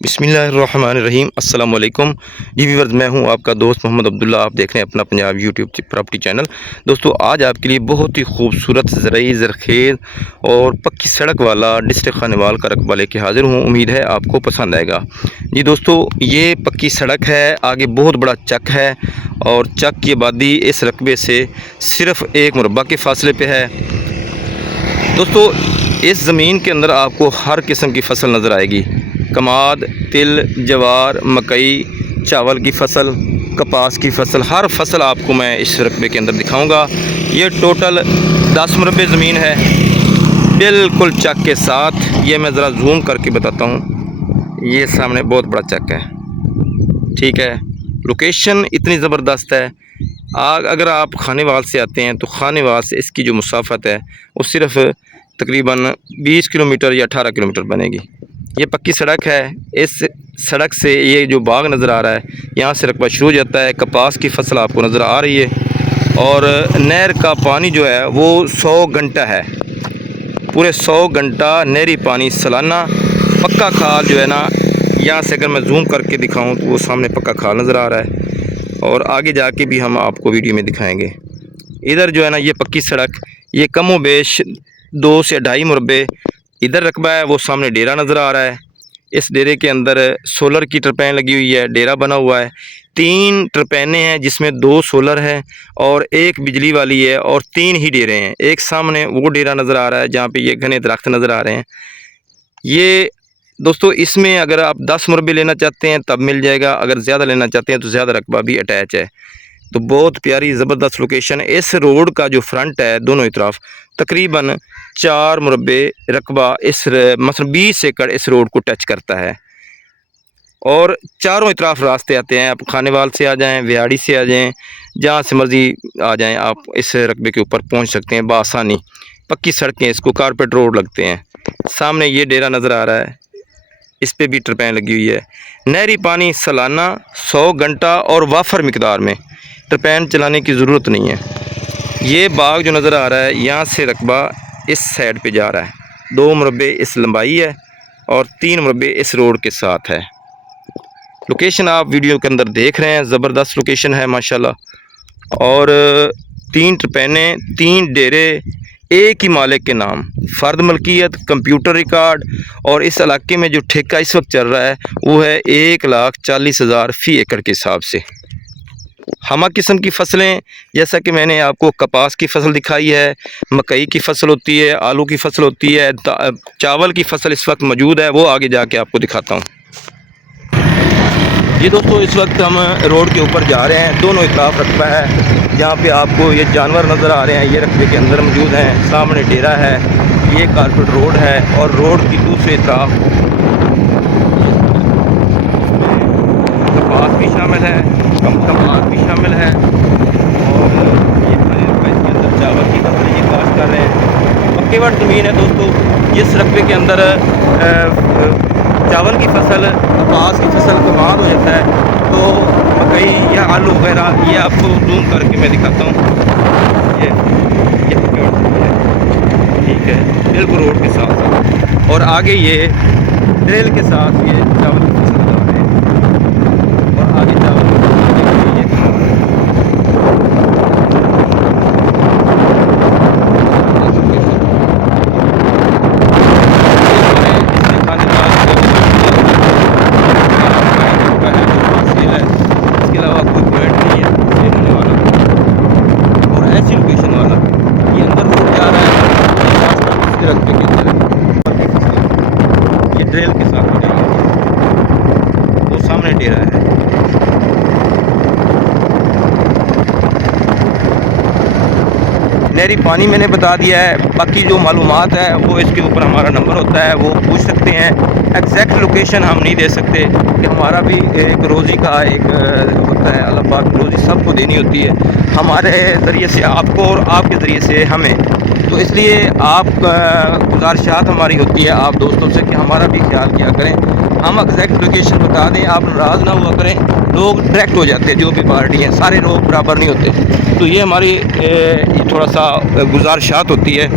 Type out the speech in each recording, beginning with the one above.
बिस्मिल्लाहिर्रहमानिर्रहीम अस्सलाम वालेकुम जी व्यूअर्स, मैं हूं आपका दोस्त मोहम्मद अब्दुल्ला। आप देख रहे हैं अपना पंजाब यूट्यूब प्रॉपर्टी चैनल। दोस्तों, आज आपके लिए बहुत ही खूबसूरत ज़रई ज़रखेज़ और पक्की सड़क वाला डिस्ट्रिक्ट खानेवाल का रकबा लेके हाज़िर हूं। उम्मीद है आपको पसंद आएगा। जी दोस्तों, ये पक्की सड़क है, आगे बहुत बड़ा चक है और चक की आबादी इस रकबे से सिर्फ़ 1 मुरब्बा के फासले पर है। दोस्तों, इस ज़मीन के अंदर आपको हर किस्म की फसल नज़र आएगी। कमाद, तिल, जवार, मकई, चावल की फसल, कपास की फसल, हर फसल आपको मैं इस रकबे के अंदर दिखाऊंगा। ये टोटल 10 मुरब्बे ज़मीन है, बिल्कुल चक के साथ। ये मैं ज़रा जूम करके बताता हूँ। ये सामने बहुत बड़ा चक है, ठीक है। लोकेशन इतनी ज़बरदस्त है। अगर आप खानेवाल से आते हैं तो खानेवाल से इसकी जो मुसाफत है वो सिर्फ़ तकरीबन 20 किलोमीटर या 18 किलोमीटर बनेगी। ये पक्की सड़क है। इस सड़क से ये जो बाग नज़र आ रहा है, यहाँ से रकबा शुरू हो जाता है। कपास की फसल आपको नज़र आ रही है और नहर का पानी जो है वो 100 घंटा है, पूरे 100 घंटा नहरी पानी सालाना। पक्का खाल जो है ना, यहाँ से अगर मैं जूम करके दिखाऊँ तो वो सामने पक्का खाल नज़र आ रहा है और आगे जाके भी हम आपको वीडियो में दिखाएँगे। इधर जो है ना, ये पक्की सड़क, ये कमो बेश 2 से 2.5 मुरब्बे इधर रकबा है। वो सामने डेरा नज़र आ रहा है। इस डेरे के अंदर सोलर की टरपैन लगी हुई है, डेरा बना हुआ है। 3 टरपैनें हैं जिसमें 2 सोलर है और 1 बिजली वाली है और 3 ही डेरे हैं। एक सामने वो डेरा नज़र आ रहा है जहाँ पे ये घने दरख्त नज़र आ रहे हैं। ये दोस्तों, इसमें अगर आप 10 मुरब्बे लेना चाहते हैं तब मिल जाएगा, अगर ज़्यादा लेना चाहते हैं तो ज़्यादा रकबा भी अटैच है। तो बहुत प्यारी ज़बरदस्त लोकेशन है। इस रोड का जो फ्रंट है दोनों ही तरफ तकरीबन 4 मुरब्बे रकबा इस मतलब 20 एकड़ इस रोड को टच करता है और चारों ही तरफ रास्ते आते हैं। आप खानेवाल से आ जाएं, व्याड़ी से आ जाएं, जहाँ से मर्ज़ी आ जाएं, आप इस रकबे के ऊपर पहुंच सकते हैं बआसानी। पक्की सड़कें, इसको कारपेट रोड लगते हैं। सामने ये डेरा नज़र आ रहा है, इस पे भी टरपैन लगी हुई है। नहरी पानी सालाना 100 घंटा और वाफर मिकदार में, टरपैन चलाने की ज़रूरत नहीं है। ये बाग जो नज़र आ रहा है, यहाँ से रकबा इस साइड पे जा रहा है। 2 मुरब्बे इस लंबाई है और 3 मुरब्बे इस रोड के साथ है। लोकेशन आप वीडियो के अंदर देख रहे हैं, ज़बरदस्त लोकेशन है माशाल्लाह। और 3 टरपैनें, 3 डेरे, एक ही मालिक के नाम, फ़र्द मलकियत, कंप्यूटर रिकॉर्ड। और इस इलाके में जो ठेका इस वक्त चल रहा है वो है 1,40,000 फ़ी एकड़ के हिसाब से। हमा किस्म की फसलें, जैसा कि मैंने आपको कपास की फसल दिखाई है, मकई की फसल होती है, आलू की फसल होती है, चावल की फसल इस वक्त मौजूद है, वो आगे जाके आपको दिखाता हूँ। ये दोस्तों, इस वक्त हम रोड के ऊपर जा रहे हैं। दोनों तरफ रकबा है, जहाँ पे आपको ये जानवर नज़र आ रहे हैं, ये रकबे के अंदर मौजूद हैं। सामने डेरा है, ये कारपेट रोड है और रोड की दूसरी तरफ कपास भी शामिल है, कपास भी शामिल है और ये इसके अंदर चावल की फसल ये काश्त कर रहे हैं। पक्केवट ज़मीन है दोस्तों। जिस रकबे के अंदर चावल की फसल, कपास की फसल कमाल हो जाता है तो मकई या आलू वगैरह, ये आपको जूम करके मैं दिखाता हूँ। ये पक्केवट ज़मीन है, ठीक है, बिल्कुल रोड के साथ साथ। और आगे ये ड्रिल के साथ ये चावल की फसल लगा रहे हैं और आगे चावल की फसल ये ड्रिल के साथ हो जाएगी। वो सामने डेरा है। नहरी पानी मैंने बता दिया है। बाकी जो मालूमात है वो इसके ऊपर हमारा नंबर होता है, वो पूछ सकते हैं। एग्जैक्ट लोकेशन हम नहीं दे सकते कि हमारा भी एक रोज़ी का एक होता है, अल्लाह पाक रोज़ी सबको देनी होती है, हमारे ज़रिए से आपको और आपके ज़रिए से हमें। तो इसलिए आप गुजारिशात हमारी होती है आप दोस्तों से कि हमारा भी ख्याल किया करें। हम एग्जैक्ट लोकेशन बता दें, आप नाराज़ ना हुआ करें। लोग डायरेक्ट हो जाते हैं, जो भी पार्टी हैं, सारे लोग बराबर नहीं होते। तो ये हमारी थोड़ा सा गुजारिशात होती है।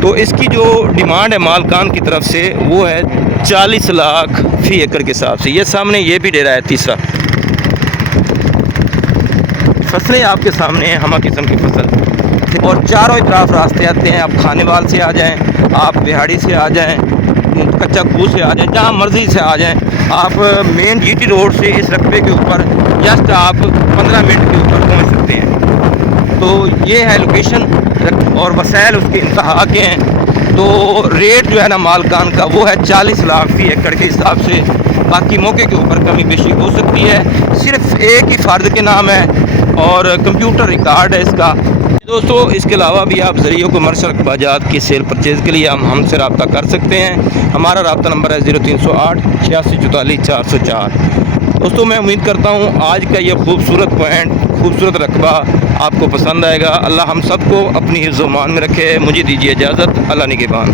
तो इसकी जो डिमांड है मालकान की तरफ से वो है 40 लाख फी एकड़ के हिसाब से। ये सामने ये भी डेरा है तीसरा। फसलें आपके सामने हैं, हमा किस्म की फसल, और चारों तरफ रास्ते आते हैं। आप खानेवाल से आ जाएं, आप बिहाड़ी से आ जाएं, कच्चा खूह से आ जाएं, जहाँ मर्ज़ी से आ जाएं। आप मेन जीटी रोड से इस रकबे के ऊपर जस्ट आप 15 मिनट के ऊपर पहुँच सकते हैं। तो ये है लोकेशन, और वसाइल उसके इंतहा के हैं। तो रेट जो है ना मालकान का वो है 40 लाख फी एकड़ के हिसाब से। बाकी मौके के ऊपर कमी बेशी हो सकती है। सिर्फ एक ही फ़र्द के नाम है और कंप्यूटर रिकॉर्ड है इसका। दोस्तों इसके अलावा भी आप ज़रियों को मर्शल बाजात की सेल परचेज़ के लिए हमसे रब्ता कर सकते हैं। हमारा रब्ता नंबर है 0308 86 44 404। दोस्तों मैं उम्मीद करता हूँ आज का ये खूबसूरत पॉइंट, खूबसूरत रकबा आपको पसंद आएगा। अल्लाह हम सबको अपनी हिफ्ज़-ओ-मान में रखे। मुझे दीजिए इजाज़त। अल्लाह निगहबान।